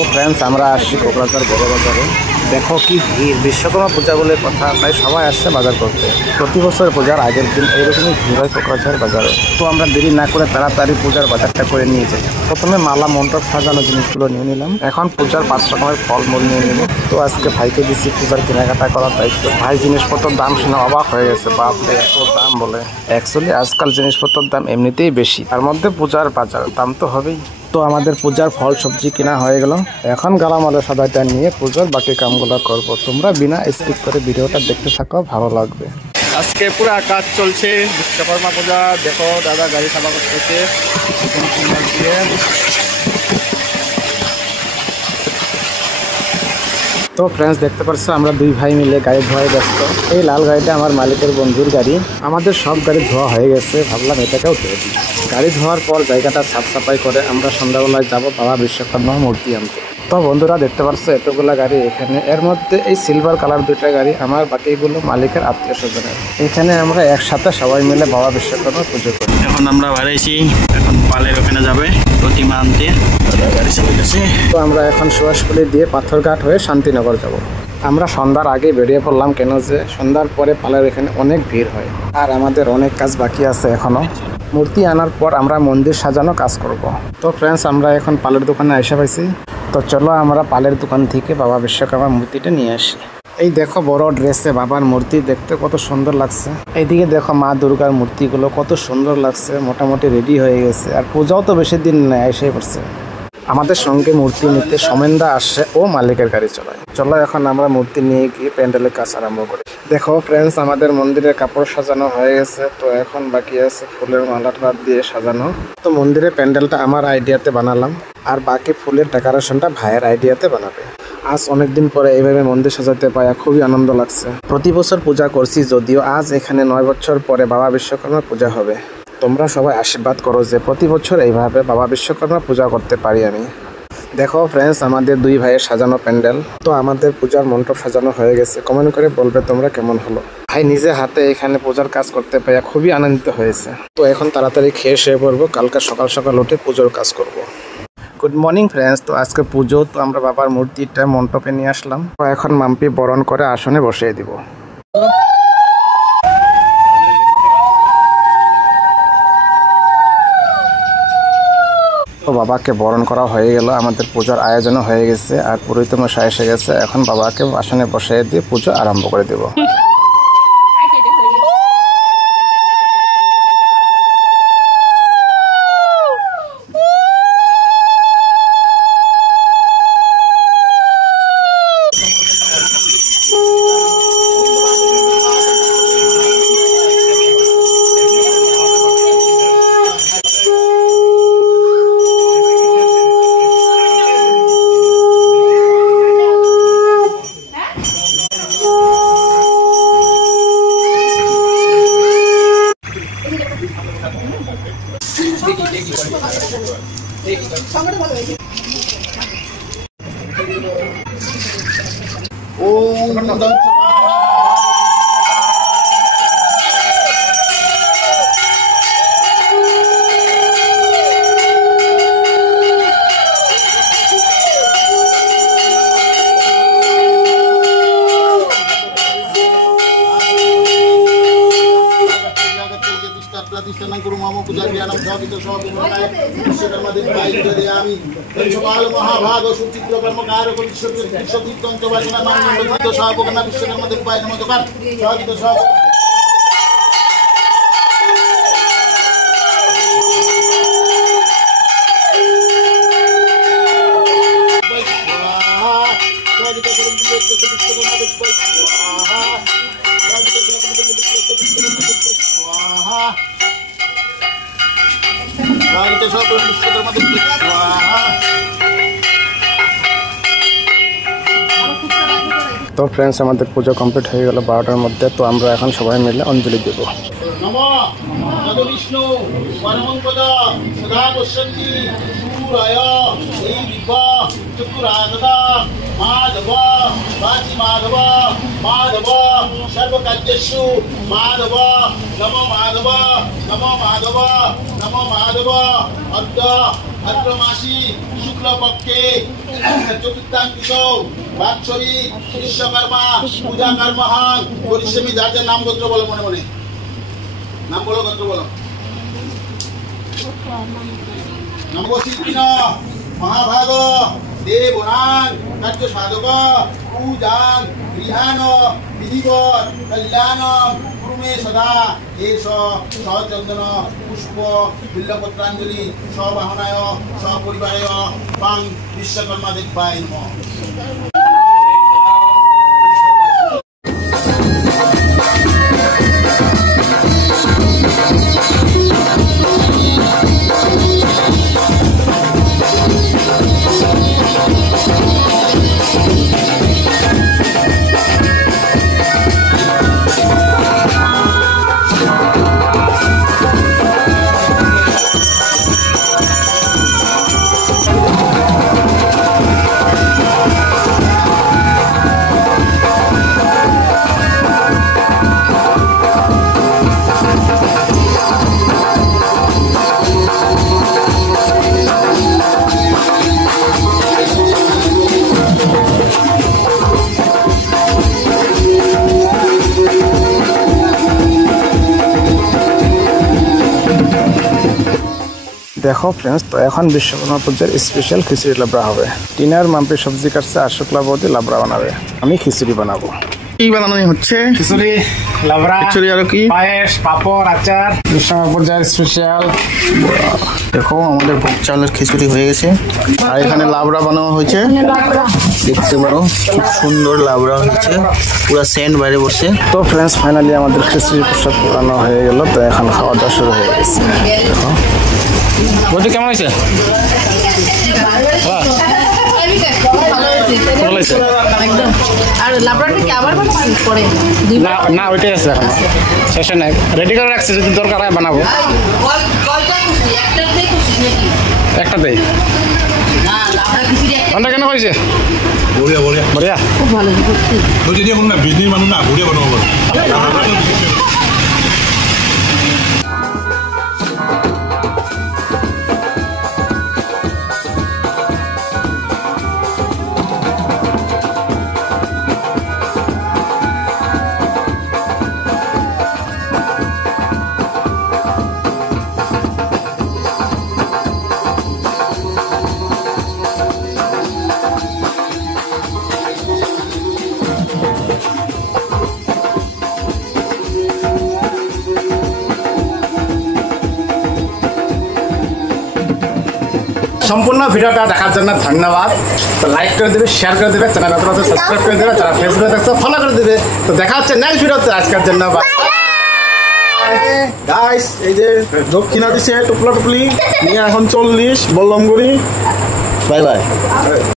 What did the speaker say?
তো ফ্রেন্ডস আমরা আসছি কোকরাঝার বড় বাজারে। দেখো কি ভিড়, বিশ্বকর্মা পূজা বলে কথা, তাই সবাই আসছে বাজার করতে। প্রতি বছর পূজার আগের দিন এইরকমই ভিড় হয় কোকরাঝার বাজারে। তো আমরা দেরি না করে তাড়াতাড়ি পূজার বাজারটা করে নিয়ে যাই। প্রথমে মালা মণ্ডপ সাজানো জিনিসগুলো নিয়ে নিলাম, এখন পূজার 5 রকমের ফলমূল নিয়ে নিলাম। তো আজকে ভাইকে দিচ্ছি পূজার কেনাকাটা করার দায়িত্ব। ভাই জিনিসপত্রের দাম শুনে অবাক হয়ে গেছে, বাপরে এত দাম বলে। অ্যাকচুয়ালি আজকাল জিনিসপত্রের দাম এমনিতেই বেশি, তার মধ্যে পূজার বাজার, দাম তো হবেই। তো আমাদের পূজার ফল সবজি কেনা হয়ে গেল, এখন গালামালের সদাইটা নিয়ে পূজার বাকি কামগুলো করব। তোমরা বিনা স্কিপ করে ভিডিওটা দেখতে থাকো, ভালো লাগবে। আজকে পুরো কাজ চলছে বিশ্বকর্মা পূজা। দেখো দাদা গাড়ি সাফা করতেছে। তো ফ্রেন্ডস দেখতে পাচ্ছ আমরা দুই ভাই মিলে গাড়ি ধোয়ায় ব্যস্ত। এই লাল গাড়িটা আমার মালিকের বন্ধুর গাড়ি। আমাদের সব গাড়ি ধোয়া হয়ে গেছে, ভাবলাম এটাকেও ধুয়ে দিই। গাড়ি ধোয়ার পর জায়গাটা সাফ সাফাই করে আমরা সন্ধ্যাবেলায় যাবো বাবা বিশ্বকর্মা মূর্তি আনতে। তো বন্ধুরা দেখতে পাচ্ছ এতগুলা গাড়ি এখানে, এর মধ্যে এই সিলভার কালার দুইটা গাড়ি আমার, বাকিগুলো মালিকের আত্মীয় স্বজনের। এখানে আমরা একসাথে সবাই মিলে বাবা বিশ্বকর্মা পুজো করি। এখন আমরা বাড়াইছি, এখন পালের ওখানে যাবে প্রতিমা আনতে। গাড়ি চালাই গেছে। তো আমরা এখন সুভাষপল্লী দিয়ে পাথরঘাট হয়ে শান্তিনগর যাব। আমরা সন্ধ্যার আগে বেরিয়ে পড়লাম, কেন যে সন্ধ্যার পরে পালের এখানে অনেক ভিড় হয় আর আমাদের অনেক কাজ বাকি আছে এখনো। মূর্তি আনার পর আমরা মন্দির সাজানো কাজ করব। তো ফ্রেন্ডস আমরা এখন পালের দোকানে এসে পাইছি। তো চলো আমরা পালের দোকান থেকে বাবা বিশ্বকর্মা মূর্তিটা নিয়ে আসি। এই দেখো বড় ড্রেসে বাবার মূর্তি, দেখতে কত সুন্দর লাগছে। এইদিকে দেখো মা দুর্গার মূর্তিগুলো কত সুন্দর লাগছে, মোটামুটি রেডি হয়ে গেছে। আর পূজাও তো বেশি দিন নেই, এসেই পড়ছে। আমাদের সঙ্গে মূর্তি নিতে সমেন্দা আসছে, ও মালিকের গাড়ি চালায়। চলো এখন আমরা মূর্তি নিয়ে গিয়ে প্যান্ডেলের কাজ আরম্ভ করি। দেখো ফ্রেন্ডস আমাদের মন্দিরের কাপড় সাজানো হয়ে গেছে, তো এখন বাকি আছে ফুলের মালাটা দিয়ে সাজানো। তো মন্দিরের প্যান্ডেলটা আমার আইডিয়াতে বানালাম, আর বাকি ফুলের ডেকোরেশনটা ভাইয়ের আইডিয়াতে বানাবে। আজ অনেকদিন পরে এইভাবে মন্দির সাজাতে পাওয়া খুবই আনন্দ লাগছে। প্রতি বছর পূজা করছি, যদিও আজ এখানে 9 বছর পরে বাবা বিশ্বকর্মা পূজা হবে। তোমরা সবাই আশীর্বাদ করো যে প্রতি বছর এইভাবে বাবা বিশ্বকর্মা পূজা করতে পারি আমি। দেখো ফ্রেন্ডস আমাদের দুই ভাইয়ের সাজানো প্যান্ডেল। তো আমাদের পূজার মণ্ডপ সাজানো হয়ে গেছে, কমেন্ট করে বলবে তোমরা কেমন হলো। ভাই নিজে হাতে এখানে পূজার কাজ করতে পাইয়া খুবই আনন্দিত হয়েছে। তো এখন তাড়াতাড়ি খেয়ে শুয়ে পড়বো, কালকে সকাল সকাল উঠে পুজোর কাজ করব। Good morning friends. তো আজকে পুজো, তো আমরা বাবার মূর্তিটা মণ্ডপে নিয়ে আসলাম। তো এখন মাম্পি বরণ করে আসনে বসিয়ে দিব। তো বাবাকে বরণ করা হয়ে গেল, আমাদের পূজার আয়োজনও হয়ে গেছে, আর পুরোহিত মশাই এসে গেছে। এখন বাবাকে আসনে বসিয়ে দিয়ে পুজো আরম্ভ করে দেব। महाभाग सुचित्र कर्मकार তো ফ্রেন্ডস আমাদের পুজো কমপ্লিট হয়ে গেল 12টার মধ্যে। তো আমরা এখন সবাই মিলে অঞ্জলি দেব। নমঃ বিষ্ণু পরমং পদ সদা পশ্যন্তি চতুরায় এই বিভ চতুরাগত মাধব বাচি মাধব মাধব সর্বকার্যেষু মাধব নমো মাধব নমো মাধব নমো মাধব অদ্য ভাদ্রমাসি শুক্লপক্ষে চতুর্থাঙ্কিত বাৎসরী বিশ্বকর্মা পূজা কর্মহাং পরিশ্রমী যার যার নাম গোত্র বলো মনে মনে নাম বলো গোত্র বলো নমস্কৃত মহাভাগ দেবনাং কার্য সাধক পূজাং গৃহান বিধিবর কল্যাণম কুরুমে সদা এষ সচন্দন পুষ্প বিল্লপত্রাঞ্জলি সবাহনায় সপরিবারায় পাং বিশ্বকর্মা দেবায় নমঃ। দেখো ফ্রেন্ডস, তো এখন বিশ্বকর্মা পূজার স্পেশাল খিচুড়ি লাবড়া হবে। টিনার মাম্পি সবজি কাটছে আর শুক্লা বৌদি লাবড়া বানাবে, আমি খিচুড়ি বানাবো। কি বানানো হচ্ছে? খিচুড়ি, লাবড়া, খিচুড়ি আর কি? পায়েস, পাপড়, আচার, বিশ্বকর্মা পূজার স্পেশাল। দেখো আমাদের ভোগ চালের খিচুড়ি হয়ে গেছে আর এখানে লাবড়া বানানো হয়েছে, দেখতে পারো খুব সুন্দর লাবড়া হয়েছে, পুরো সেন্ট বাইরে বসে। তো ফ্রেন্ডস, ফাইনালি আমাদের খিচুড়ি প্রসাদ বানানো হয়ে গেল, তো এখন খাওয়া দাওয়া শুরু হয়ে গেছে। দেখো বৌদি কেমন হয়েছে? না ওইটাই আছে, এখন শেষে নাই, রেডি করে রাখছি, যদি দরকার হয় বানাবো। একটাতেই কোনটা কেন হয়েছে? বঢ়িয়া বঢ়িয়া বঢ়িয়া, খুব ভালো তই তেতিয়া শুন না বিজনেছ মানুহ না বঢ়িয়া বনাব পাৰোঁ। সম্পূর্ণ ভিডিওটা দেখার জন্য ধন্যবাদ। তো লাইক করে দেবে, শেয়ার করে দেবে, চ্যানেল সাবস্ক্রাইব করে দেবে, যারা ফেসবুকে দেখছো ফলো করে দেবে। তো দেখা হচ্ছে নেক্সট ভিডিওতে, আজকের জন্য বাই। গাইস এই যে দক্ষিণা দিছে টুপলা টুপলি নিয়ে এখন 40 বললাম করি। Bye bye.